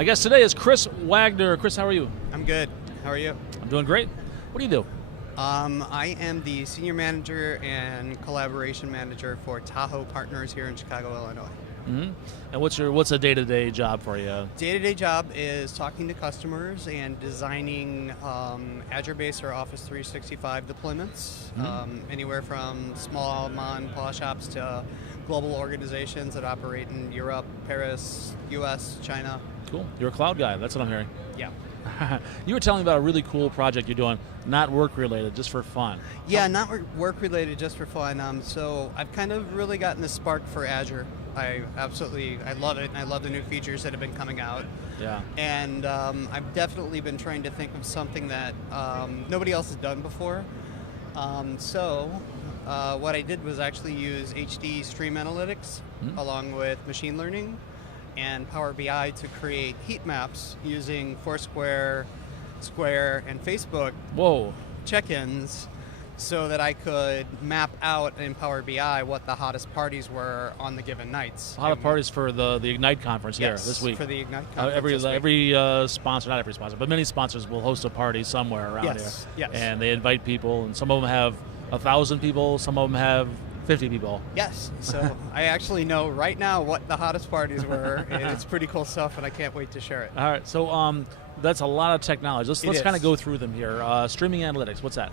My guest today is Kris Wagner. Kris, how are you? I'm good. How are you? I'm doing great. What do you do? I am the Senior Manager and Collaboration Manager for Tahoe Partners here in Chicago, Illinois. Mm-hmm. And what's a day-to-day job for you? Day-to-day job is talking to customers and designing Azure-based or Office 365 deployments, anywhere from small mom-and-pop shops to global organizations that operate in Europe, Paris, US, China. Cool. You're a cloud guy. That's what I'm hearing. Yeah. You were telling me about a really cool project you're doing, not work-related, just for fun. Yeah, not work-related, just for fun. So I've kind of really gotten the spark for Azure. I love it, and I love the new features that have been coming out. Yeah. And I've definitely been trying to think of something that nobody else has done before. So what I did was actually use HD Stream Analytics along with machine learning and Power BI to create heat maps using Foursquare, Square, and Facebook check-ins so that I could map out in Power BI what the hottest parties were on the given nights. Hottest parties for the Ignite conference here this week. For the Ignite conference every sponsor, not every sponsor, but many sponsors will host a party somewhere around here. Yes. And they invite people, and some of them have 1,000 people, some of them have 50 people. Yes, so I actually know right now what the hottest parties were, and it's pretty cool stuff, and I can't wait to share it. All right, so that's a lot of technology. Let's kind of go through them here. Streaming analytics, what's that?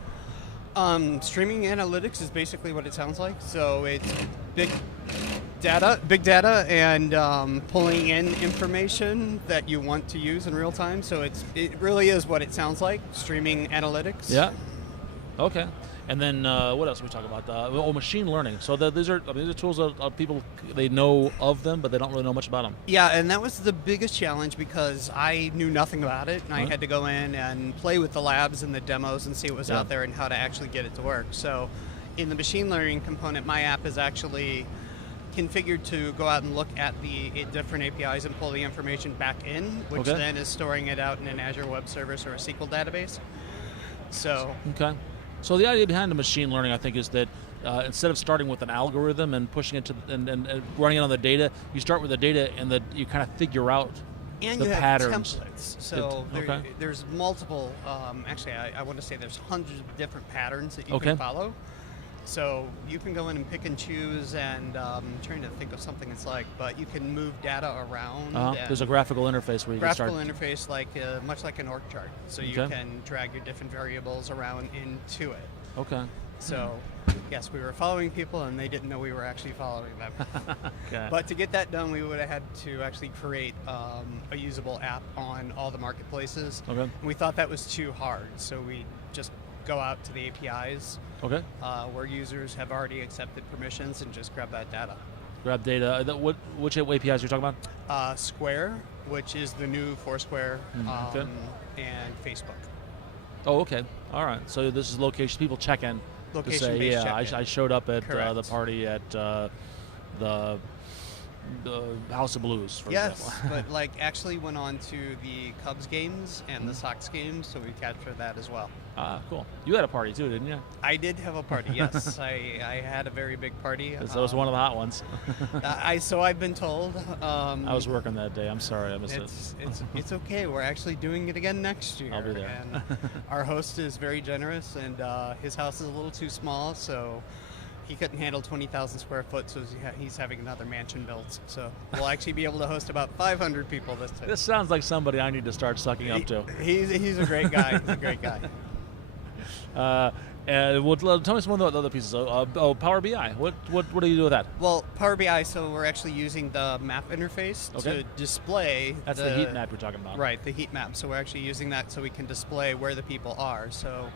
Streaming analytics is basically what it sounds like. So it's big data, and pulling in information that you want to use in real time. So it really is what it sounds like. Streaming analytics. Yeah. Okay. And then what else are we talking about? Machine learning. So these are tools that people, they know of them, but they don't really know much about them. Yeah, and that was the biggest challenge because I knew nothing about it, and I had to go in and play with the labs and the demos and see what was out there and how to actually get it to work. So in the machine learning component, my app is actually configured to go out and look at the different APIs and pull the information back in, which then is storing it out in an Azure Web Service or a SQL database. So. Okay. So the idea behind the machine learning, I think, is that instead of starting with an algorithm and pushing it to and running it on the data, you start with the data and you kind of figure out and the you patterns. Have templates. So there's multiple. Actually, I want to say there's hundreds of different patterns that you can follow. So you can go in and pick and choose, and trying to think of something it's like, but you can move data around. There's a graphical interface where you can start. Graphical interface, like much like an org chart. So you can drag your different variables around into it. Okay. So yes, we were following people, and they didn't know we were actually following them. Okay. But to get that done, we would have had to actually create a usable app on all the marketplaces. Okay. And we thought that was too hard, so we just go out to the APIs where users have already accepted permissions and just grab that data. Grab data. Which APIs are you talking about? Square, which is the new Foursquare, and Facebook. Oh, okay. All right. So this is location. People check in. Location-based check-in. I showed up at the party at the House of Blues, for example. Yes, but actually went on to the Cubs games and the Sox games, so we captured that as well. Ah, cool. You had a party too, didn't you? I did have a party, yes. I had a very big party. That was one of the hot ones. So I've been told. I was working that day. I'm sorry, I missed it. It's okay. We're actually doing it again next year. I'll be there. And our host is very generous, and his house is a little too small, so he couldn't handle 20,000 square foot, so he's having another mansion built. So we'll actually be able to host about 500 people this time. This sounds like somebody I need to start sucking up to. He's a great guy. He's a great guy. Tell me some of the other pieces. Power BI. What do you do with that? Well, Power BI. So we're actually using the map interface to display. That's the heat map you're talking about. Right, the heat map. So we're actually using that so we can display where the people are. So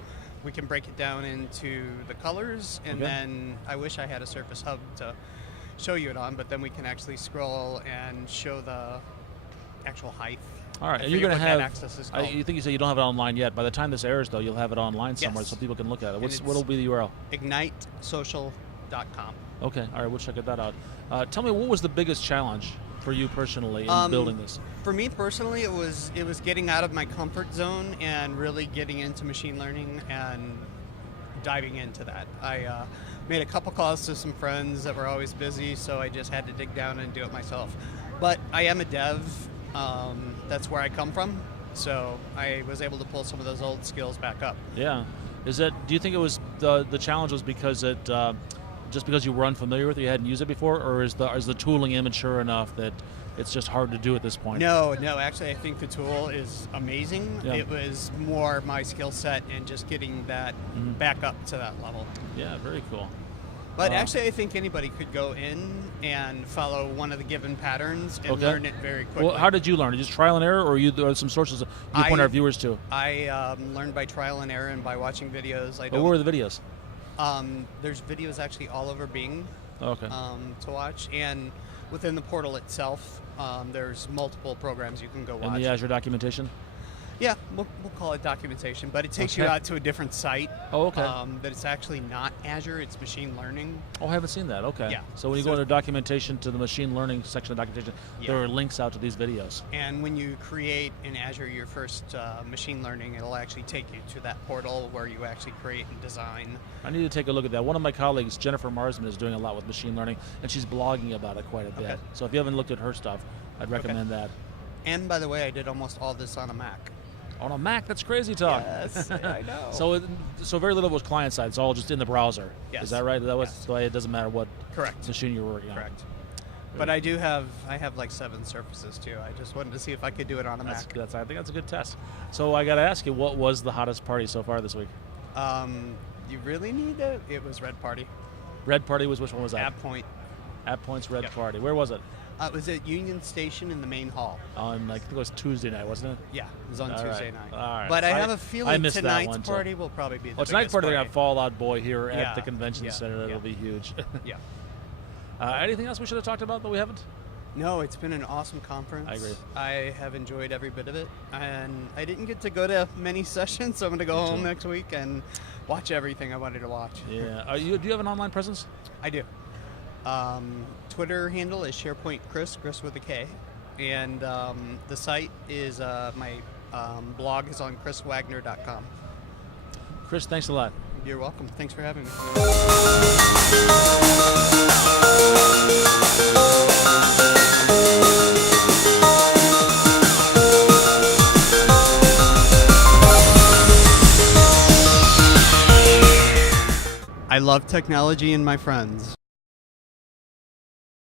we can break it down into the colors, and then I wish I had a Surface Hub to show you it on, but then we can actually scroll and show the actual height. All right, and you're going to have access is called. You think you say you don't have it online yet. By the time this airs, though, you'll have it online somewhere so people can look at it. What'll be the URL? IgniteSocial.com. Okay, all right, we'll check that out. Tell me, what was the biggest challenge for you personally in building this? For me personally, it was getting out of my comfort zone and really getting into machine learning and diving into that. I made a couple calls to some friends that were always busy, so I just had to dig down and do it myself. But I am a dev, That's where I come from. So I was able to pull some of those old skills back up. Yeah. Do you think it was the challenge was because it just because you were unfamiliar with it, you hadn't used it before, or is the tooling immature enough that it's just hard to do at this point? No, actually I think the tool is amazing. Yeah. It was more my skill set and just getting that back up to that level. Yeah, very cool. But actually I think anybody could go in and follow one of the given patterns and learn it very quickly. Well, how did you learn? Just trial and error, or are some sources you point our viewers to? I learned by trial and error and by watching videos. What were the videos? There's videos actually all over Bing Okay. to watch, and within the portal itself, there's multiple programs you can go watch. And the Azure documentation? Yeah, we'll call it documentation, but it takes you out to a different site. Oh, okay. That it's actually not Azure, it's machine learning. Oh, I haven't seen that. Okay. Yeah. So when you go into documentation to the machine learning section of documentation, Yeah. there are links out to these videos. And when you create in Azure your first machine learning, it'll actually take you to that portal where you actually create and design. I need to take a look at that. One of my colleagues, Jennifer Marsman, is doing a lot with machine learning, and she's blogging about it quite a bit. Okay. So if you haven't looked at her stuff, I'd recommend that. And by the way, I did almost all this on a Mac. On a Mac, that's crazy talk. Yes, I know. So very little was client side. It's all just in the browser. Yes. Is that right? That's Yes. why it doesn't matter what Correct. machine you're working on. Correct. But I have like 7 surfaces too. I just wanted to see if I could do it on a Mac. I think that's a good test. So I got to ask you, what was the hottest party so far this week? You really need it? It was Red Party. Red Party was, which one was that? App Point. App Point's Red Yep. Party. Where was it? It was at Union Station in the main hall. On, I think it was Tuesday night, wasn't it? Yeah, it was on All Tuesday right. night. All right. But I I- have a I feeling missed that tonight's one, too. party will probably be the Well, tonight's biggest party, they party. got Fall Out Boy here at Yeah, the convention yeah, center. yeah. That'll be huge. Yeah. Anything else we should have talked about that we haven't? No, it's been an awesome conference. I agree. I have enjoyed every bit of it, and I didn't get to go to many sessions, so I'm going to go Me too. home next week and watch everything I wanted to watch. Yeah. Do you have an online presence? I do. Twitter handle is SharePoint Kris with a K, and the site is my blog is on chriswagner.com. Kris, thanks a lot. You're welcome. Thanks for having me. I love technology and my friends.